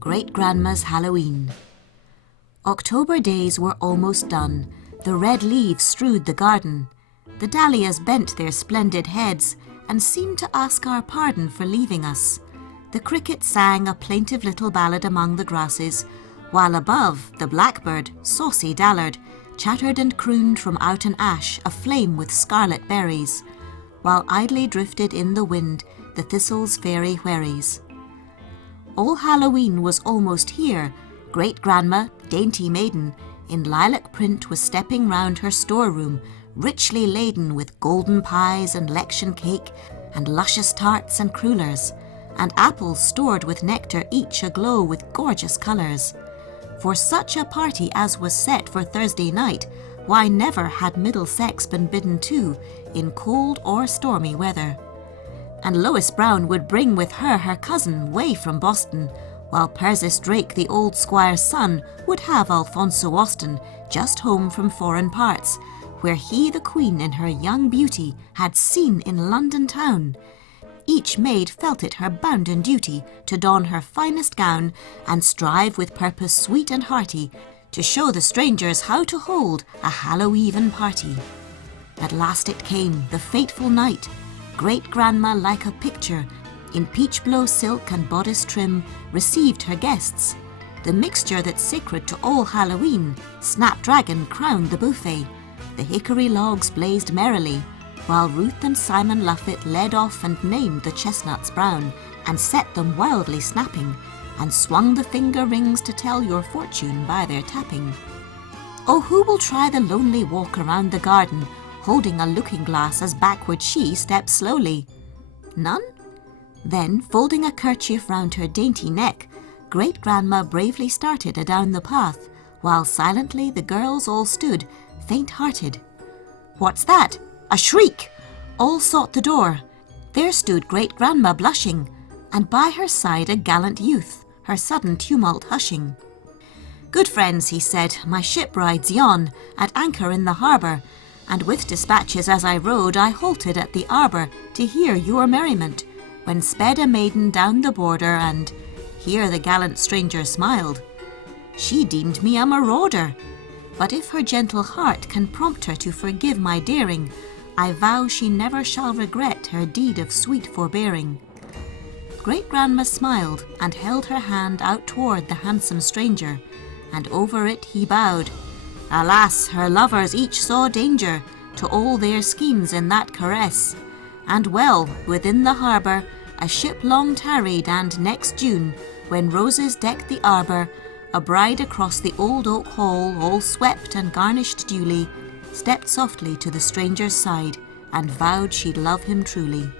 Great-Grandma's Halloween. October days were almost done. The red leaves strewed the garden. The dahlias bent their splendid heads and seemed to ask our pardon for leaving us. The cricket sang a plaintive little ballad among the grasses, while above the blackbird, saucy Dallard, chattered and crooned from out an ash aflame with scarlet berries, while idly drifted in the wind the thistle's fairy wherries. All Halloween was almost here. Great-Grandma, dainty maiden, in lilac print was stepping round her storeroom, richly laden with golden pies and lection cake, and luscious tarts and crullers, and apples stored with nectar, each aglow with gorgeous colours. For such a party as was set for Thursday night, why never had Middlesex been bidden to, in cold or stormy weather. And Lois Brown would bring with her cousin way from Boston, while Persis Drake, the old squire's son, would have Alfonso Austen, just home from foreign parts, where he the queen in her young beauty had seen in London town. Each maid felt it her bounden duty to don her finest gown, and strive with purpose sweet and hearty to show the strangers how to hold a Hallow-even party. At last it came, the fateful night. Great-Grandma, like a picture, in peach-blow silk and bodice trim, received her guests. The mixture that's sacred to all Halloween, snapdragon crowned the buffet. The hickory logs blazed merrily, while Ruth and Simon Luffet led off and named the chestnuts brown, and set them wildly snapping, and swung the finger rings to tell your fortune by their tapping. Oh, who will try the lonely walk around the garden, holding a looking-glass as backward she steps slowly? None? Then, folding a kerchief round her dainty neck, Great-Grandma bravely started adown the path, while silently the girls all stood, faint-hearted. What's that? A shriek! All sought the door. There stood Great-Grandma blushing, and by her side a gallant youth, her sudden tumult hushing. "Good friends," he said, "my ship rides yon, at anchor in the harbour, and with dispatches as I rode, I halted at the arbour to hear your merriment, when sped a maiden down the border, and—" Here the gallant stranger smiled. "She deemed me a marauder, but if her gentle heart can prompt her to forgive my daring, I vow she never shall regret her deed of sweet forbearing." Great-Grandma smiled and held her hand out toward the handsome stranger, and over it he bowed. Alas, her lovers each saw danger to all their schemes in that caress. And well, within the harbour, a ship long tarried, and next June, when roses decked the arbour, a bride across the old oak hall, all swept and garnished duly, stepped softly to the stranger's side, and vowed she'd love him truly.